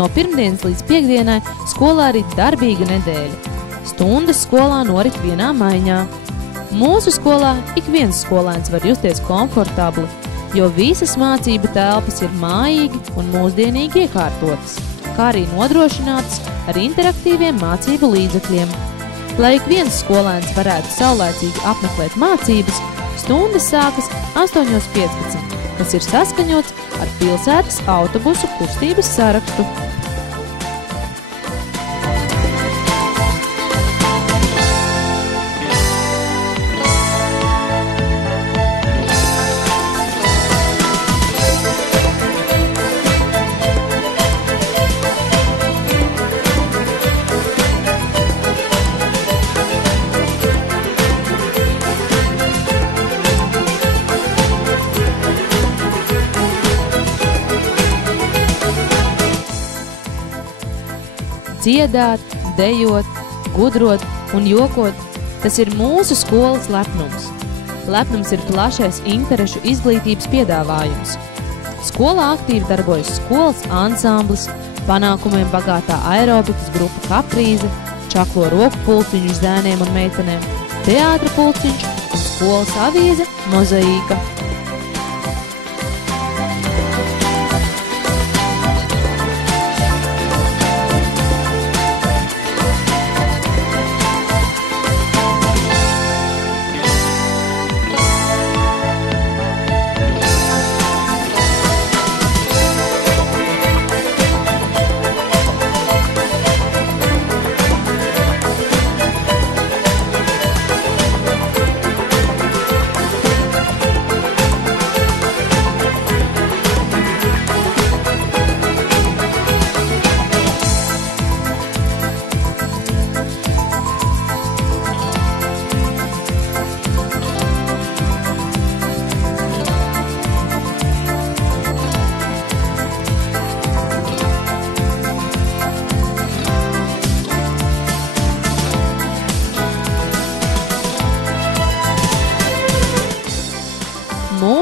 No pirmdienas līdz piekdienai skolā rit darbīga nedēļa. Stundas skolā norit vienā maiņā. Mūsu skolā ik viens skolēns var justies komfortabli, jo visas mācību telpas ir mājīgi un mūsdienīgi iekārtotas, kā arī nodrošinātas ar interaktīviem mācību līdzekļiem. Lai ik viens skolēns varētu saulēcīgi apmeklēt mācības, stundas sākas 8:15, kas ir saskaņots ar pilsētas autobusu kustības sarakstu. Dziedāt, dejot, gudrot un jokot – tas ir mūsu skolas lepnums. Lepnums ir plašais interešu izglītības piedāvājums. Skolā aktīvi darbojas skolas ansamblis, panākumiem bagātā aerobikas grupa Kaprīze, čaklo roku pulciņu zēniem un meitenēm, teātra pulciņš un skolas avīze Mozaīka.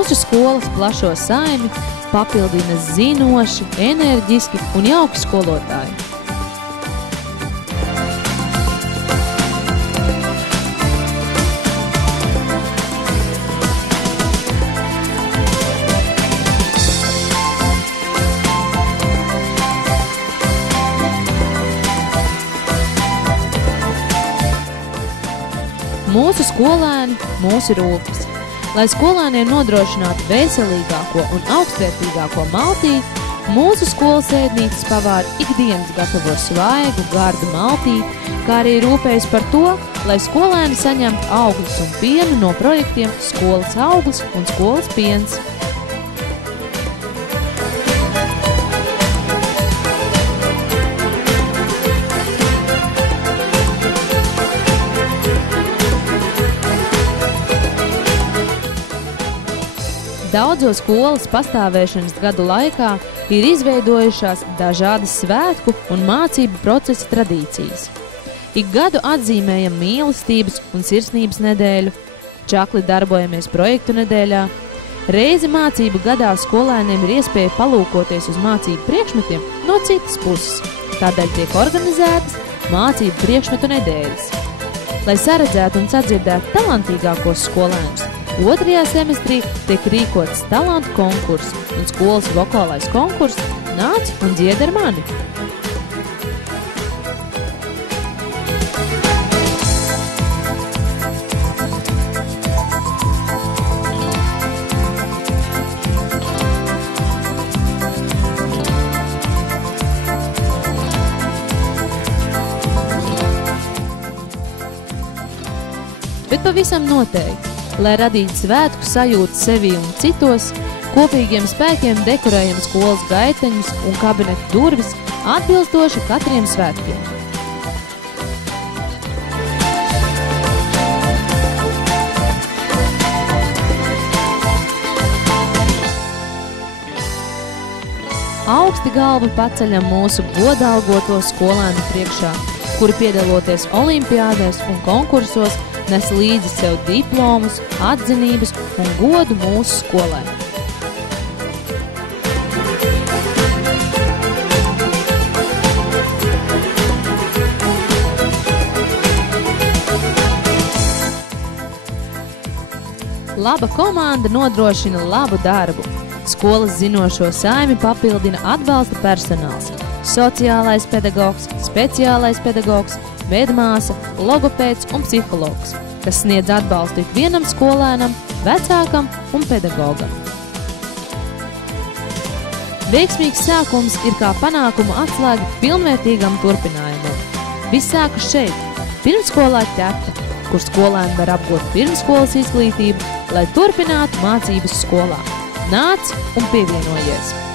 Mūsu skolas plašo saimi papildina zinoši, enerģiski un jauki skolotāji. Mūsu skolēni, mūsu rūpes. Lai skolēniem nodrošinātu veselīgāko un augstvērtīgāko maltīti, mūsu skolas ēdnīcas pavāri ikdienas gatavo svaigu, gardu maltīti, kā arī rūpējas par to, lai skolēni saņemtu augļus un pienu no projektiem Skolas auglis un Skolas piens. Daudzo skolas pastāvēšanas gadu laikā ir izveidojušās dažādas svētku un mācību procesa tradīcijas. Ik gadu atzīmējam mīlestības un sirsnības nedēļu, čakli darbojamies projektu nedēļā, reizi mācību gadā skolēniem ir iespēja palūkoties uz mācību priekšmetiem no citas puses, tādēļ tiek organizētas mācību priekšmetu nedēļas. Lai saredzētu un sadzirdētu talantīgākos skolēnus, 2. semestrī tiek rīkots talantu konkurss un skolas vokālais konkurss Nāc un dzied ar mani. Bet pavisam noteikti, lai radītu svētku sajūtu sevī un citos, kopīgiem spēkiem dekorējam skolas gaiteņus un kabinetu durvis atbilstoši katriem svētkiem. Augsti galvu paceļam mūsu godalgoto skolēnu priekšā, kuri piedaloties olimpiādēs un konkursos nes līdzi sev diplomus, atzinības un godu mūsu skolai. laba komanda nodrošina labu darbu. Skolas zinošo saimi papildina atbalsta personāls, sociālais pedagogs, speciālais pedagogs, medmāsa, logopēds un psihologs, kas sniedz atbalstu ikvienam skolēnam, vecākam un pedagogam. Veiksmīgs sākums ir kā panākumu atslēga pilnvērtīgam turpinājumam. Viss sākas šeit, pirmsskolā Ķepa, kur skolēni var apgūt pirmsskolas izglītību, lai turpinātu mācības skolā. Nāc un pievienojies!